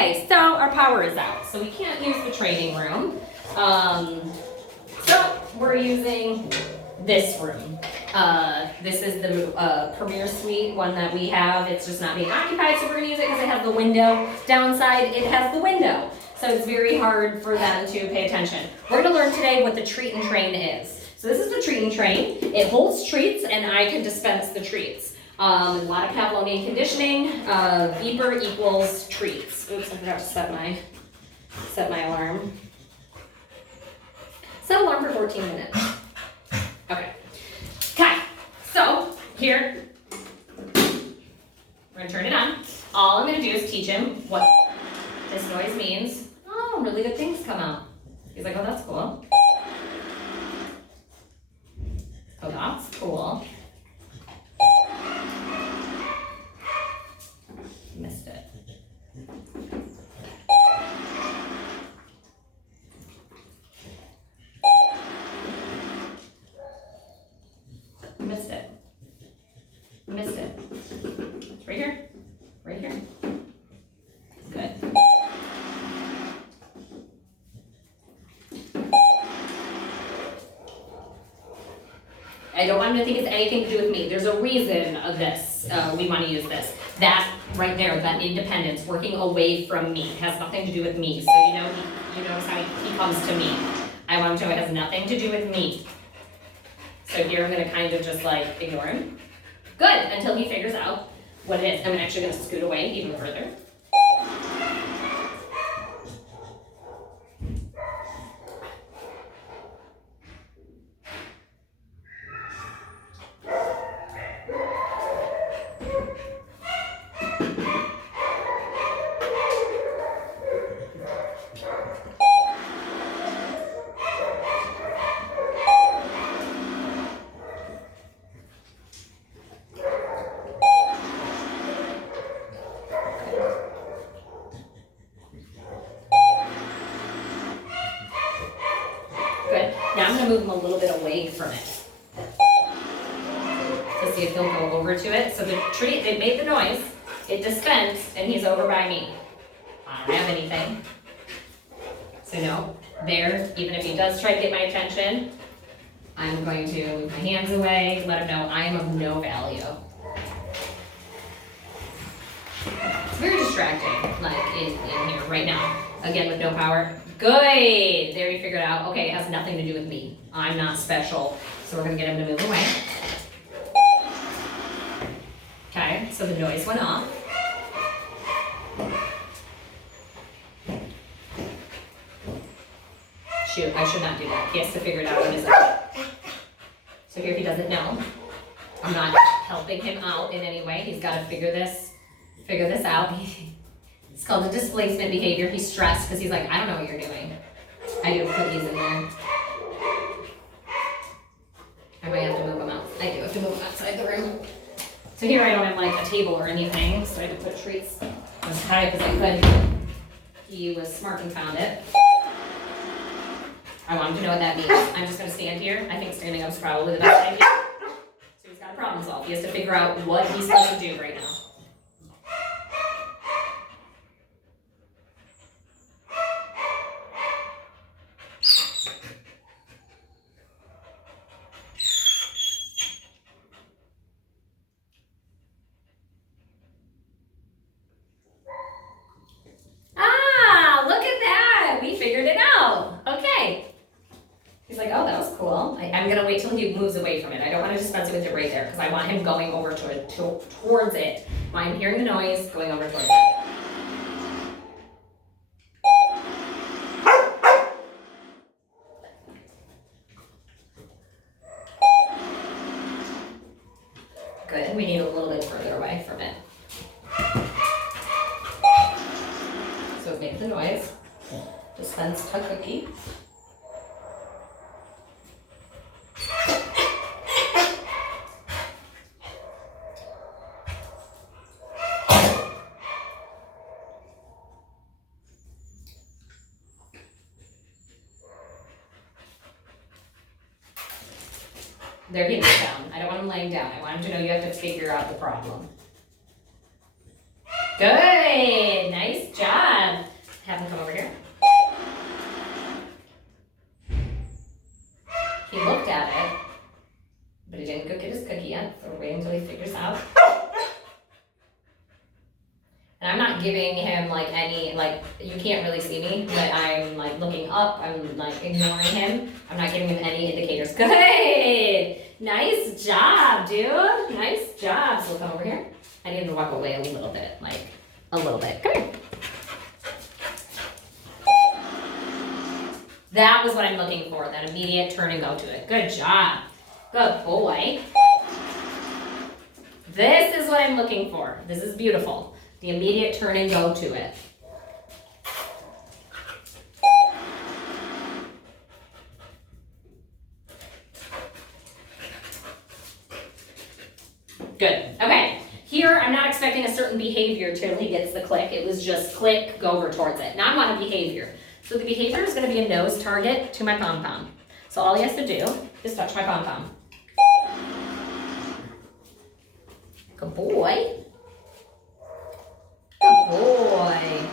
Okay, so our power is out, so we can't use the training room. So we're using this room. This is the Premier Suite one that we have. It's just not being occupied, so we're gonna use it because it has the window. Downside, it has the window, so it's very hard for them to pay attention. We're gonna learn today what the treat and train is. So this is the treat and train. It holds treats, and I can dispense the treats. A lot of Pavlovian conditioning. Beeper equals treats. Oops, I forgot to set my alarm. Set alarm for 14 minutes. Okay. Okay. So here, we're gonna turn it on. All I'm gonna do is teach him what this noise means. Oh, really good things come out. He's like, oh, that's cool. Oh, that's cool. Missed it. Missed it. Missed it. It's right here. Right here. Good. I don't want him to think it's anything to do with me. There's a reason of this. We want to use this. That right there, that independence, working away from me, has nothing to do with me. So you notice how he comes to me. I want him to know it has nothing to do with me. So here I'm going to kind of just like ignore him. Good, until he figures out what it is. I'm actually going to scoot away even further. Good. Now I'm going to move him a little bit away from it to see if he'll go over to it. So the treat, it made the noise, it dispensed, and he's over by me. I don't have anything. So no, there, even if he does try to get my attention, I'm going to move my hands away, let him know I am of no value. It's very distracting, like in here right now. Again, with no power. Good, there you figured out, okay, it has nothing to do with me. I'm not special. So we're gonna get him to move away. Okay, so the noise went off. Shoot, I should not do that. He has to figure it out on his own. So here he doesn't know. I'm not helping him out in any way. He's gotta figure this out. It's called a displacement behavior. He's stressed because he's like, I don't know what you're doing. I do have cookies in there. I might have to move him out. I do have to move him outside the room. So here I don't have like a table or anything, so I had to put treats as high up as I could. He was smart and found it. I want him to know what that means. I'm just gonna stand here. I think standing up is probably the best idea. So he's got a problem solved. He has to figure out what he's supposed to do right now. I'm gonna wait till he moves away from it. I don't want to dispense it with it right there because I want him going over towards it. I'm hearing the noise, going over towards it. Good, we need a little bit further away from it. So make the noise. Dispense a cookie. They're getting down. I don't want them laying down. I want them to know you have to figure out the problem. Good. Nice job. Have him come over here. He looked at it, but he didn't go get his cookie yet, so we're waiting until he figures out. And I'm not giving him like any, like, you can't really see me, but I'm like looking up, I'm like ignoring him. I'm not giving him any indicators. Good! Nice job, dude. Nice job. So come over here. I need him to walk away a little bit, like a little bit. Come here. That was what I'm looking for, that immediate turn and go to it. Good job. Good boy. This is what I'm looking for. This is beautiful. The immediate turn and go to it. Good. Okay. Here, I'm not expecting a certain behavior till he gets the click. It was just click, go over towards it. Now I want a behavior. So the behavior is going to be a nose target to my pom-pom. So all he has to do is touch my pom-pom. Good boy. Good boy.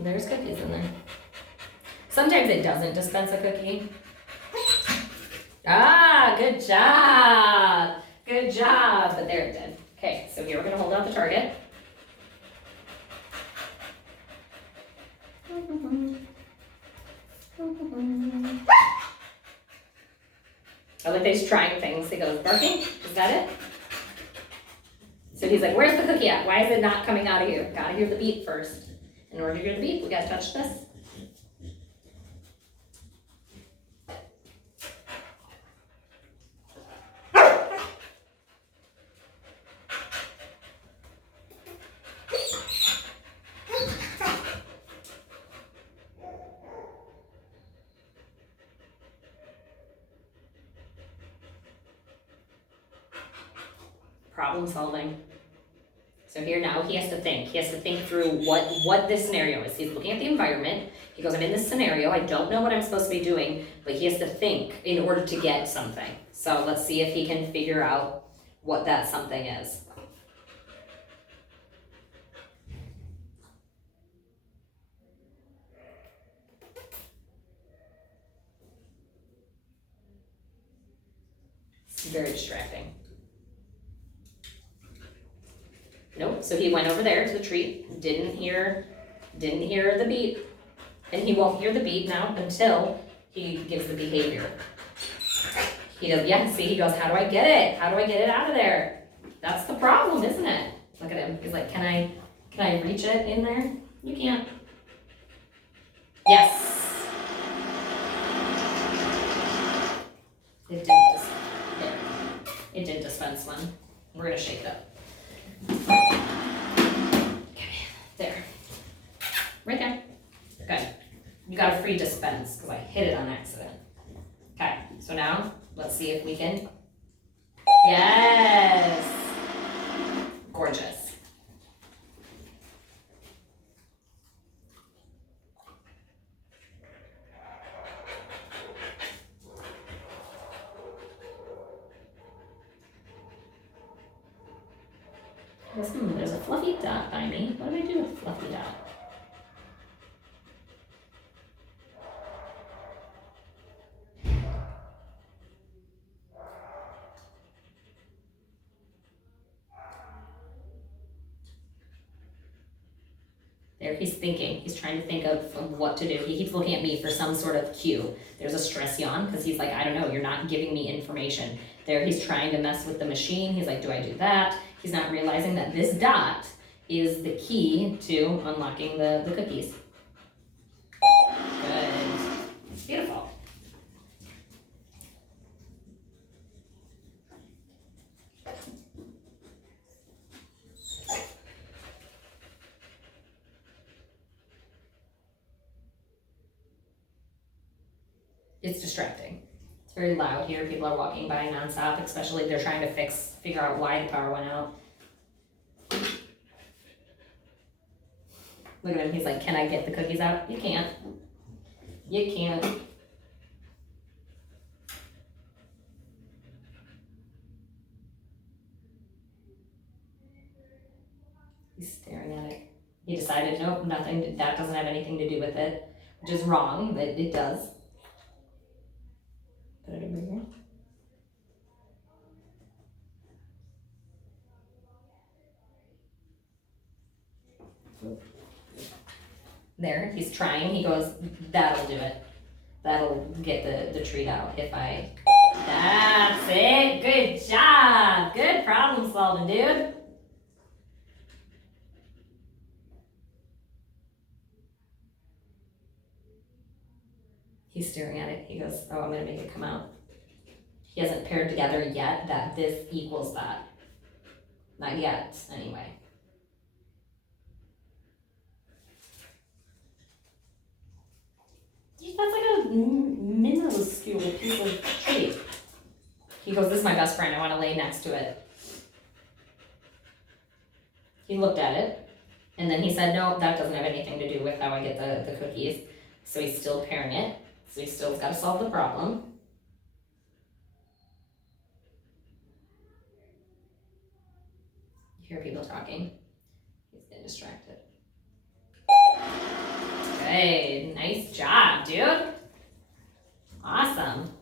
There's cookies in there. Sometimes it doesn't dispense a cookie. Ah, good job. Good job. But there it did. Okay, so here we're going to hold out the target. I like that he's trying things. He goes, barking? Is that it? So he's like, where's the cookie at? Why is it not coming out of here? Gotta hear the beep first. In order to hear the beep, we gotta touch this. Problem solving. So here now he has to think. He has to think through what this scenario is. He's looking at the environment. He goes, I'm in this scenario. I don't know what I'm supposed to be doing, but he has to think in order to get something. So let's see if he can figure out what that something is. It's very distracting. Nope, so he went over there to the tree, didn't hear the beep, and he won't hear the beep now until he gives the behavior. He does, yeah, see, he goes, how do I get it? How do I get it out of there? That's the problem, isn't it? Look at him, he's like, can I reach it in there? You can't. Yes. It didn't dispense one. We're gonna shake it up. Okay, there. Right there. Good. You got a free dispense because I hit it on accident. Okay, so now let's see if we can. Yes. Gorgeous. There's a fluffy dot by me. What do I do with a fluffy dot? There, he's thinking. He's trying to think of what to do. He keeps looking at me for some sort of cue. There's a stress yawn because he's like, I don't know, you're not giving me information. There, he's trying to mess with the machine. He's like, do I do that? He's not realizing that this dot is the key to unlocking the cookies. Good. Beautiful. It's distracting. It's very loud here. People are walking by nonstop, especially if they're trying to figure out why the power went out. Look at him, he's like, can I get the cookies out? You can't. You can't. He's staring at it. He decided, nope, nothing, that doesn't have anything to do with it, which is wrong, but it does. Put it over here. There, he's trying. He goes, that'll do it. That'll get the treat out if I... That's it. Good job. Good problem solving, dude. He's staring at it. He goes, oh, I'm going to make it come out. He hasn't paired together yet that this equals that. Not yet, anyway. That's like a minuscule piece of treat. He goes, this is my best friend. I want to lay next to it. He looked at it, and then he said, no, that doesn't have anything to do with how I get the cookies. So he's still pairing it. So he's still got to solve the problem. You hear people talking. He's getting distracted. Good. Nice job, dude. Awesome.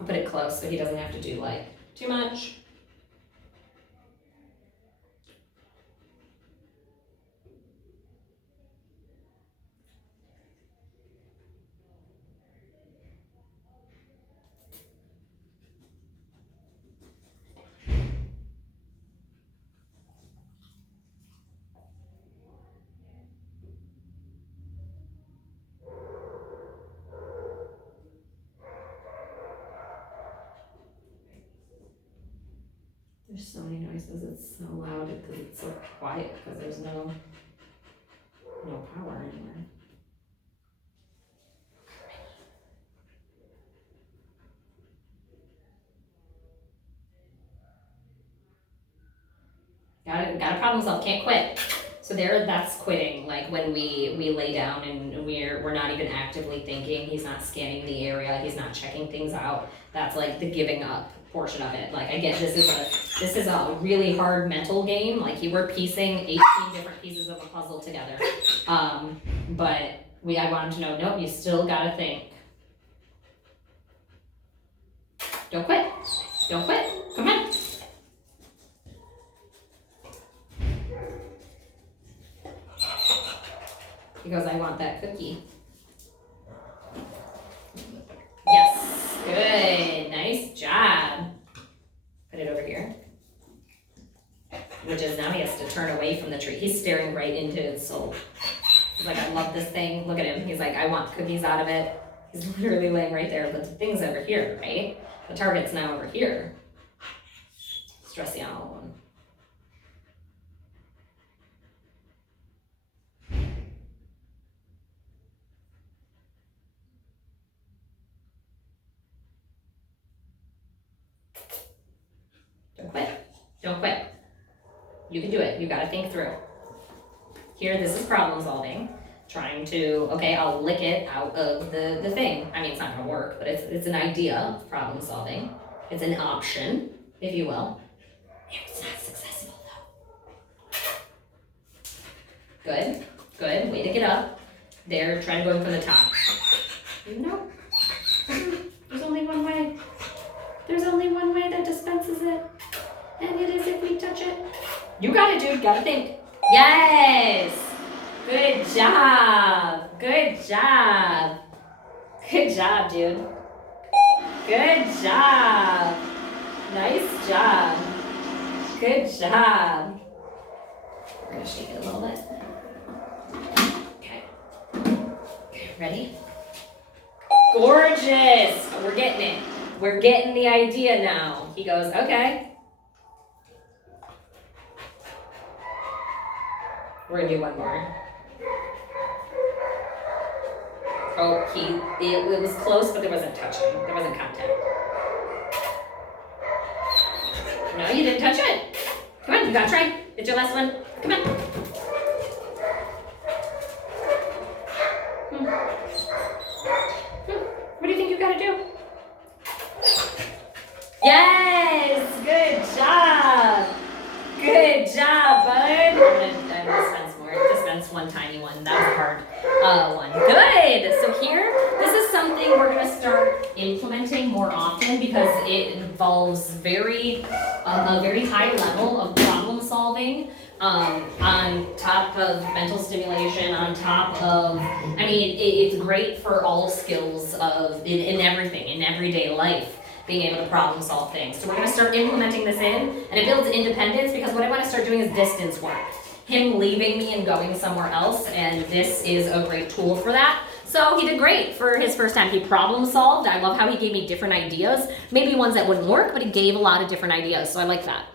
I'll put it close so he doesn't have to do like too much. There's so many noises, it's so loud because it's so quiet because there's no power anywhere. Got a problem solved, can't quit. So that's quitting, like when we lay down and we're not even actively thinking, he's not scanning the area, he's not checking things out. That's like the giving up portion of it. Like I get this is a really hard mental game. Like you were piecing 18 different pieces of a puzzle together. But I want him to know, nope, you still gotta think. Don't quit. Don't quit. Come on. He goes, I want that cookie. Yes, good, nice job. Put it over here. Which is now he has to turn away from the tree. He's staring right into his soul. He's like, I love this thing. Look at him. He's like, I want cookies out of it. He's literally laying right there, but the thing's over here, right? The target's now over here. Stress the olive one. Don't quit. Don't quit. You can do it. You gotta think through. Here, this is problem solving. Trying to, okay, I'll lick it out of the thing. I mean, it's not gonna work, but it's an idea of problem solving. It's an option, if you will. It's not successful though. Good, good, way to get up. There, try to go in from the top. No, there's only one way. There's only one way that dispenses it. And it is if we touch it. You got it, dude, gotta think. Yes! Good job. Good job. Good job, dude. Good job. Nice job. Good job. We're gonna shake it a little bit. Okay. Okay, ready? Gorgeous. We're getting it. We're getting the idea now. He goes, okay. We're gonna do one more. Oh, it was close, but there wasn't touching. There wasn't contact. No, you didn't touch it. Come on, you gotta try. It's your last one. Come on. What do you think you gotta do? represents one tiny one. That was a hard one. Good. So here, this is something we're going to start implementing more often because it involves a very high level of problem solving. On top of mental stimulation, on top of, I mean, it's great for all skills in everything, in everyday life, being able to problem solve things. So we're going to start implementing this in, and it builds independence because what I want to start doing is distance work. Him leaving me and going somewhere else, and this is a great tool for that. So he did great for his first time. He problem solved. I love how he gave me different ideas, maybe ones that wouldn't work, but he gave a lot of different ideas, so I like that.